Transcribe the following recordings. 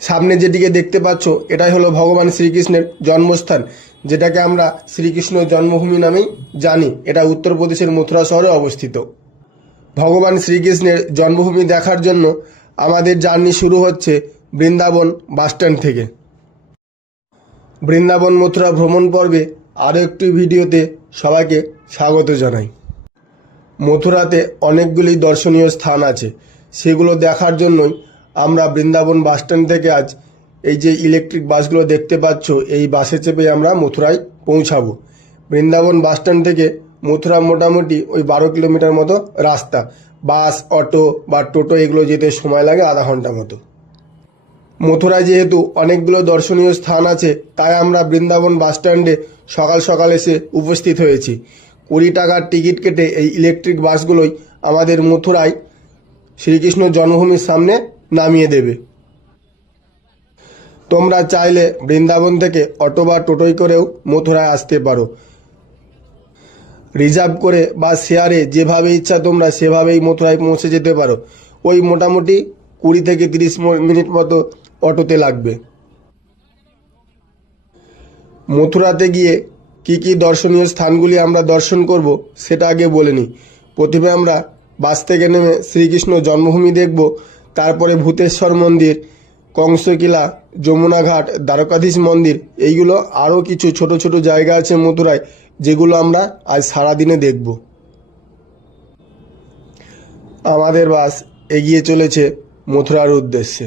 সামনে যেটিকে দেখতে পাচ্ছ এটাই হলো ভগবান শ্রীকৃষ্ণের জন্মস্থান, যেটাকে আমরা শ্রীকৃষ্ণ জন্মভূমি নামেই জানি। এটা উত্তরপ্রদেশের মথুরা শহরে অবস্থিত। ভগবান শ্রীকৃষ্ণের জন্মভূমি দেখার জন্য আমাদের জার্নি শুরু হচ্ছে বৃন্দাবন বাসস্ট্যান্ড থেকে। বৃন্দাবন মথুরা ভ্রমণ পর্বে আরও একটি ভিডিওতে সবাইকে স্বাগত জানাই। মথুরাতে অনেকগুলি দর্শনীয় স্থান আছে, সেগুলো দেখার জন্যই আমরা বৃন্দাবন বাসস্ট্যান্ড থেকে আজ এই যে ইলেকট্রিক বাসগুলো দেখতে পাচ্ছ, এই বাসে চেপে আমরা মথুরায় পৌঁছাবো। বৃন্দাবন বাসস্ট্যান্ড থেকে মথুরা মোটামুটি ওই 12 কিলোমিটার মতো রাস্তা। বাস, অটো বা টোটো এগুলো যেতে সময় লাগে আধা ঘন্টা মতো। মথুরায় যেহেতু অনেকগুলো দর্শনীয় স্থান আছে, তাই আমরা বৃন্দাবন বাসস্ট্যান্ডে সকাল সকাল এসে উপস্থিত হয়েছি। 20 টাকার টিকিট কেটে এই ইলেকট্রিক বাসগুলোই আমাদের মথুরায় শ্রীকৃষ্ণ জন্মভূমির সামনে নামিয়ে দেবে। তোমরা চাইলে বৃন্দাবন থেকে অটো বা টোটোয় করেও মথুরায় আসতে পারো। রিজার্ভ করে বা শেয়ারে যেভাবে ইচ্ছা তোমরা সেভাবেই মথুরায় পৌঁছে যেতে পারো। ওই মোটামুটি 20 থেকে 30 মিনিট মতো অটোতে লাগবে। মথুরাতে গিয়ে কি কি দর্শনীয় স্থানগুলি আমরা দর্শন করব সেটা আগে বলে নিই। প্রথমে আমরা বাস থেকে নেমে শ্রীকৃষ্ণ জন্মভূমি দেখব, তারপরে ভূতেশ্বর মন্দির, কংসকিলা, যমুনা ঘাট, দ্বারকাধীশ মন্দির, এইগুলো আরও কিছু ছোট ছোট জায়গা আছে মথুরায়, যেগুলো আমরা আজ সারাদিনে দেখব। আমাদের বাস এগিয়ে চলেছে মথুরার উদ্দেশ্যে।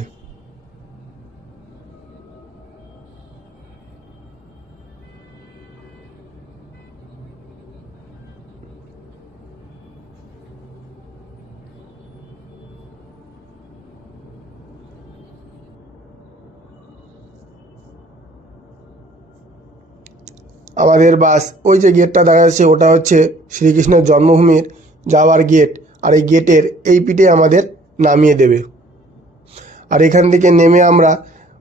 আমাদের বাস ওই যে গেটটা দেখা যাচ্ছে, ওটা হচ্ছে শ্রীকৃষ্ণের জন্মভূমির যাওয়ার গেট। আর এই গেটের এই পিঠে আমাদের নামিয়ে দেবে। আর এখান থেকে নেমে আমরা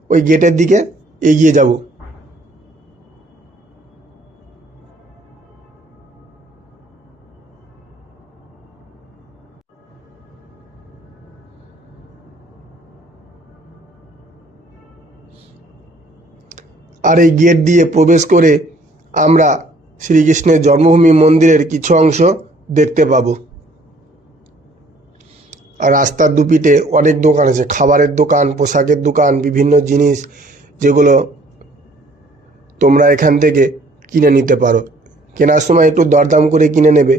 ওই গেটের দিকে এগিয়ে যাব। আর এই গেট দিয়ে প্রবেশ করে আমরা শ্রীকৃষ্ণের জন্মভূমি মন্দিরের কিছু অংশ দেখতে পাবো। আর রাস্তার দুপিঠে অনেক দোকান আছে, খাবারের দোকান, পোশাকের দোকান, বিভিন্ন জিনিস যেগুলো তোমরা এখান থেকে কিনে নিতে পারো। কেনার সময় একটু দরদাম করে কিনে নেবে।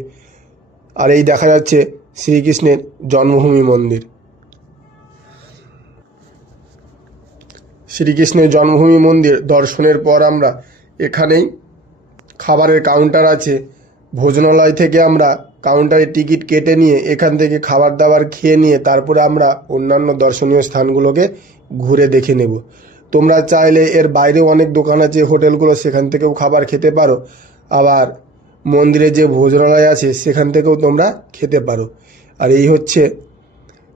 আর এই দেখা যাচ্ছে শ্রীকৃষ্ণের জন্মভূমি মন্দির। শ্রীকৃষ্ণের জন্মভূমি মন্দির দর্শনের পর আমরা এখানেই খাবারের কাউন্টার আছে, ভোজনালয় থেকে আমরা কাউন্টারে টিকিট কেটে নিয়ে এখান থেকে খাবার দাবার খেয়ে নিয়ে তারপরে আমরা অন্যান্য দর্শনীয় স্থানগুলোকে ঘুরে দেখে নেব। তোমরা চাইলে এর বাইরেও অনেক দোকান আছে, হোটেলগুলো, সেখান থেকেও খাবার খেতে পারো। আবার মন্দিরে যে ভোজনালয় আছে সেখান থেকেও তোমরা খেতে পারো। আর এই হচ্ছে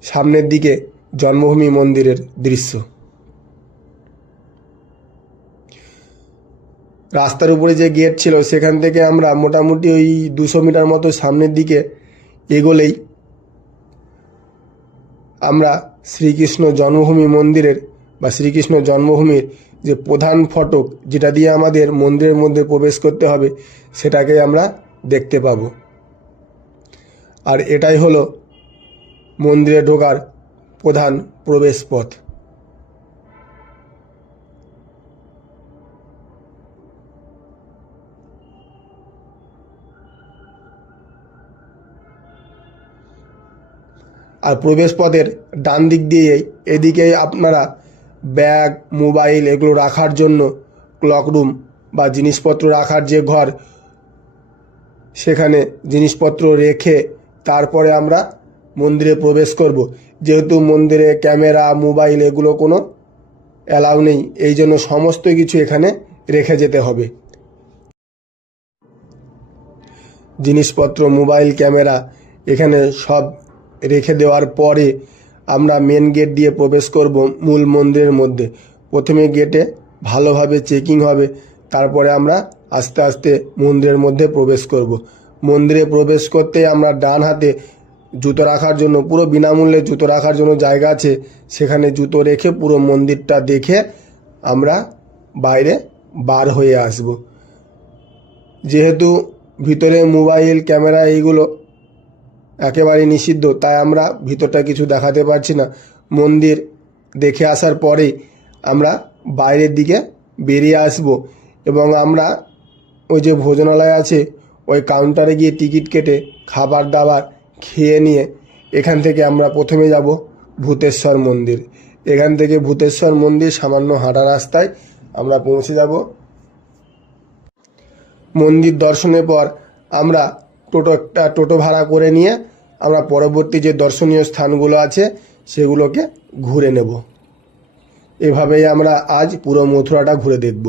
সামনের দিকে জন্মভূমি মন্দিরের দৃশ্য। রাস্তার উপরে যে গেট ছিল সেখান থেকে আমরা মোটামুটি ওই 200 মিটার মতো সামনের দিকে এগোলেই আমরা শ্রীকৃষ্ণ জন্মভূমি মন্দিরের বা শ্রীকৃষ্ণ জন্মভূমির যে প্রধান ফটক, যেটা দিয়ে আমাদের মন্দিরের মধ্যে প্রবেশ করতে হবে, সেটাকে আমরা দেখতে পাব। আর এটাই হলো মন্দিরে ঢোকার প্রধান প্রবেশ পথ। আর প্রবেশ পথের ডান দিক দিয়েই এদিকে আপনারা ব্যাগ, মোবাইল এগুলো রাখার জন্য ক্লক রুম বা জিনিসপত্র রাখার যে ঘর, সেখানে জিনিসপত্র রেখে তারপরে আমরা মন্দিরে প্রবেশ করব। যেহেতু মন্দিরে ক্যামেরা, মোবাইল এগুলো কোনো অ্যালাউ নেই, এই জন্য সমস্ত কিছু এখানে রেখে যেতে হবে। জিনিসপত্র, মোবাইল, ক্যামেরা এখানে সব রেখে দেওয়ার পরে আমরা মেন গেট দিয়ে প্রবেশ করব মূল মন্দিরের মধ্যে। প্রথমে গেটে ভালোভাবে চেকিং হবে, তারপরে আমরা আস্তে আস্তে মন্দিরের মধ্যে প্রবেশ করব। মন্দিরে প্রবেশ করতে আমরা ডান হাতে জুতো রাখার জন্য, পুরো বিনামূল্যে জুতো রাখার জন্য জায়গা আছে। সেখানে জুতো রেখে পুরো মন্দিরটা দেখে আমরা বাইরে বার হয়ে আসব। যেহেতু ভিতরে মোবাইল ক্যামেরা এইগুলো একেবারে নিষিদ্ধ, তাই আমরা ভিতরটা কিছু দেখাতে পারছি না। মন্দির দেখে আসার পরেই আমরা বাইরের দিকে বেরিয়ে আসব এবং আমরা ওই যে ভোজনালয় আছে ওই কাউন্টারে গিয়ে টিকিট কেটে খাবার দাবার খেয়ে নিয়ে এখান থেকে আমরা প্রথমে যাব ভূতেশ্বর মন্দির। এখান থেকে ভূতেশ্বর মন্দির সামান্য হাঁটা রাস্তায় আমরা পৌঁছে যাব। মন্দির দর্শনের পর আমরা টোটো ভাড়া করে নিয়ে আমরা পরবর্তী যে দর্শনীয় স্থানগুলো আছে সেগুলোকে ঘুরে নেব। এভাবেই আমরা আজ পুরো মথুরাটা ঘুরে দেখব।